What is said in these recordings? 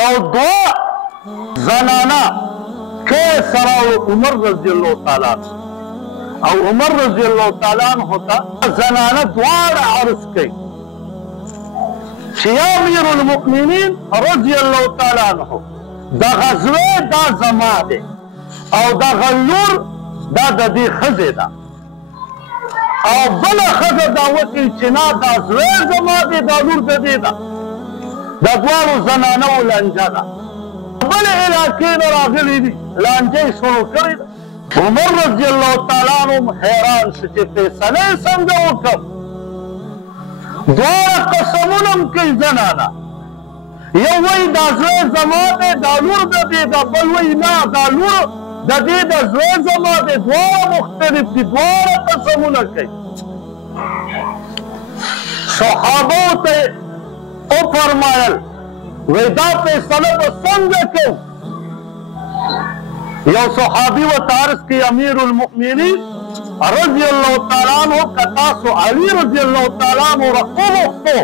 یو دوه زنانه قیصر او عمر رضی الله تعالی عنہ او عمر رضی الله تعالی عنہ ته زنانه دواړه عرض کوي چې یا امیر المؤمنین رضی الله تعالی عنہ دا غزوه دا زما دی او دا غلور دا د دې ښځې ده او بله ښځه دا وکړي چې نه دا زوی زما دی دا لور د دې ده دا دواړو زنانو لانجه ده بلې علاقې نه راغلي دي لانجه یې شروع کړې ده عمر رضی الله تعالی عنہ حیران شو چې فیصله یې څنګه وکړم دواړه قسمونه هم کوي زنانه یو وایي دا زوی زما دی دا لور د دې ده بل وایي نه دا لور د دې د زوی زما دی دواړه مختلف دي دواړه قسمونه کوي صحابو ته وفرمایل وی دا فیصله به څنګه کوو یو صحابي ورته عرض کړي امیر المؤمنین رضی الله تعالی عنہ که تاسو علي رضی الله تعالی عنہ وغوښتو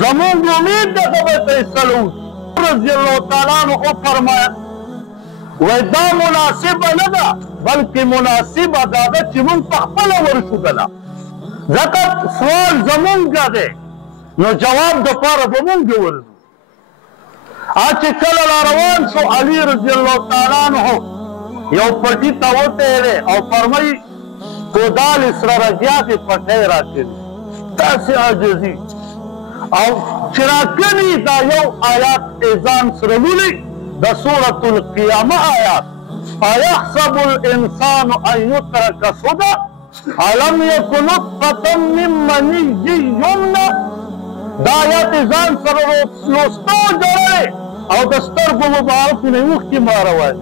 زموږ امید ده که به فیصله وکړي رضی الله تعالی عنہ وفرمایل وی دا مناسبه نه ده بلکې مناسبه دا ده چې موږ پخپله ورشو که نه ځکه سوال زمونږ دی نو جواب دپاره به موږ ورځو چې کله را روان شو علي رضی الله تعالی عنہ یو پټي ته وتړی او فرمایي کودال سره رضیاتې پټۍ راکړي داسې عاجزي او چې راکړي دا یو آیات یې ځان سره ولي د سورة القیامه آیات ایحسب الانسان ان یترک سدى الم یک نطفة من منی یمنى دا آیات یې ځان سره لوستو جوړی او د سترګو مبارکو نه یې اوښکې ماروایي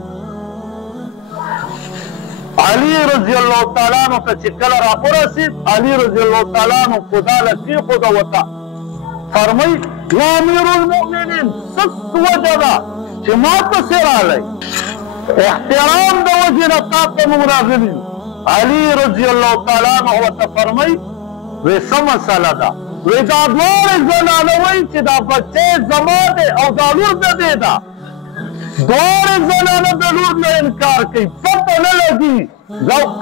علي رضی الله تعالی عنہ ته چې کله را ورسېد علي رضی الله تعالی عنہ کوداله کېښوده ورته فرمایي یا امیر المؤمنین څه وجه ده چې ما پسې راغلی احترام د وجې نه تا ته موږ راغلي یو علي رضی الله تعالی عنہ ورته فرمایي وی څه مسله ده وی دا دواړې زنانه وایي چې دا بچی زما دی او دا لور د دې ده دواړې زنانه د لور نه انکار کوي پته نه لګي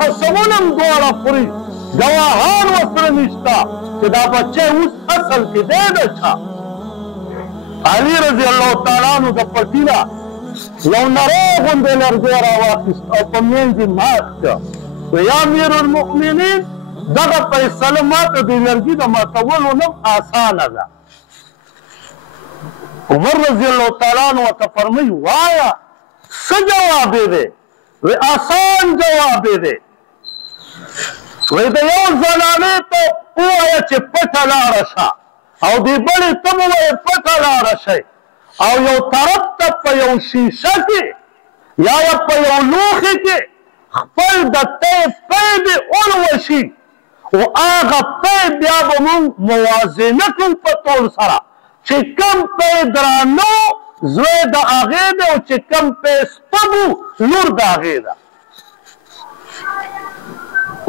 قسمونه هم دواړه خوري ګواهان ورسره نشته چې دا بچی اوس اصل کې دی د چا علي رضی الله تعالی عنہ د پټي نه یو نری غوندې لرګی راواخیست او په منځ یې مات کړه وی یا امیر المؤمنین دغه فیصله ماته د لرګي د ماتولو نه اسانه ده عمر رضی الله تعالی عنہ ورته فرمایي وایه څه جواب یې دی وی آسان جواب یې دی وی د یو زنانې ته ووایه چې پټه لاړه شه او دې بلې ته مو وایه پټه لاړه شئ او یو طرف ته په یو شیشه کې یا په یو لوښي کې خپل د تی پی دې ولوشي او هغه پی بیا به موږ موازنه کوو په ټول سره چې کم پی درانه زوی د هغې دی او چې کم پی سپک لور د هغې ده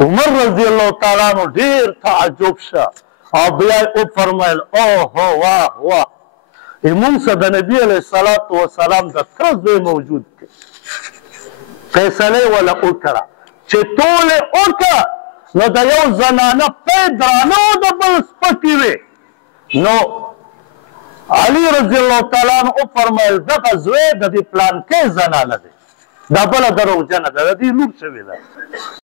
عمر رضی الله تعالی عنہ ډېر تعجب شه او بیا یې وفرمیل اوهو واه واه موږ سره د نبي علیه الصلاة وسلام د تره زوی موجود دی فیصله یې وله وکړه چې ټولې وکړه نو د یو زنانه پی درانه و د بل سپکې وې نو علي رضی الله تعالی عنہ وفرمیل دغه زوی د دې پلانکۍ زنانه دی دا بله دروغجنه ده د دې لور شوې ده